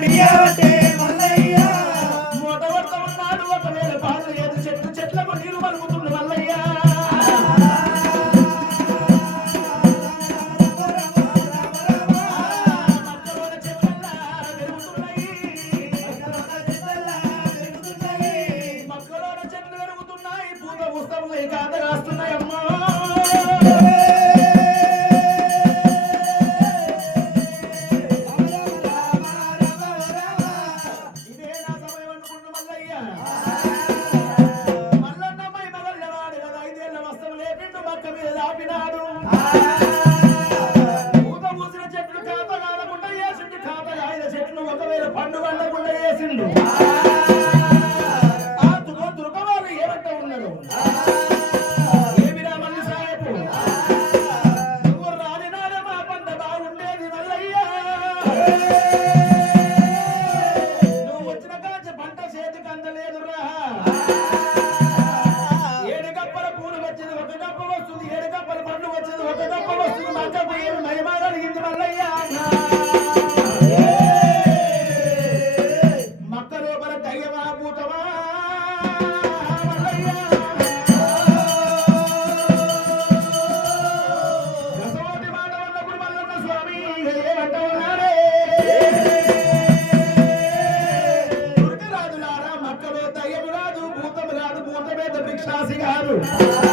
Yeah, దాటినాడు పూత పూసిన చెట్లు కాపలాడకుండా వేసిండు. కాపలాయిన చెట్లు ఒకవేళ పండుగ వేసిండు. వస్తుంది మర్చిపోయాను మయమాడ అడిగింది మల్లయ్యా. Gracias.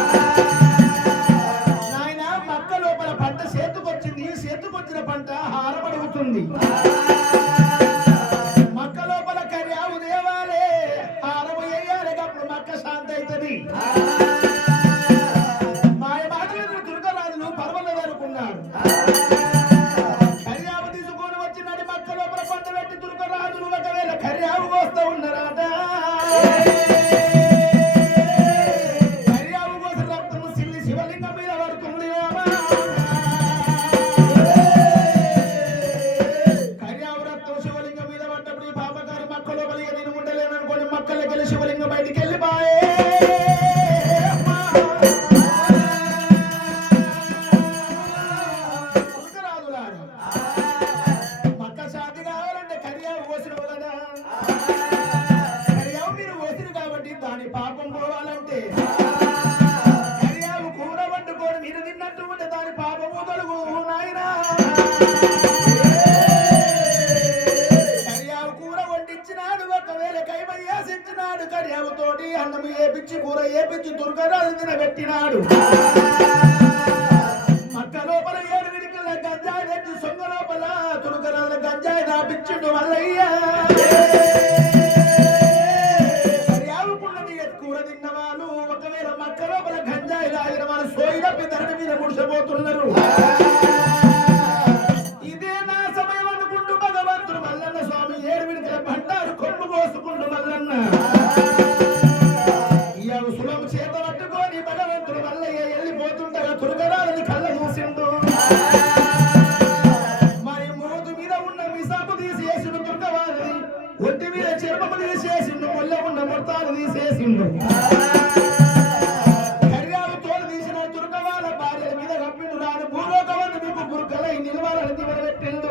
అన్నము ఏపించి కూర ఏపించి దుర్గరాజు తినబెట్టినాడు. మక్క లోపల ఏడు విడికల గంజాయి తెచ్చి సొంగ లోపల దుర్గరాజుల గంజాయి దాపించుడు మల్లయ్యా. కూర తిన్న ఒకవేళ మక్క లోపల గంజాయి తాగిన వాళ్ళు సోయి ధరణ మీద ముడిసపోతున్నారు. భగవంతుడు చేతబట్టుకొని భగవంతుడు మల్లయ్య దుర్గరా అని కళ్ళ చూసిండు మరి మోదు మీద ఉన్న మిసాపు తీసేసిండు దుర్గవారిని. ఒట్టి మీద చెరుపము తీసేసిండు మొల్ల ఉన్న మొత్తాలు తీసేసిండు. నిలవాలని నిలబెట్టిండు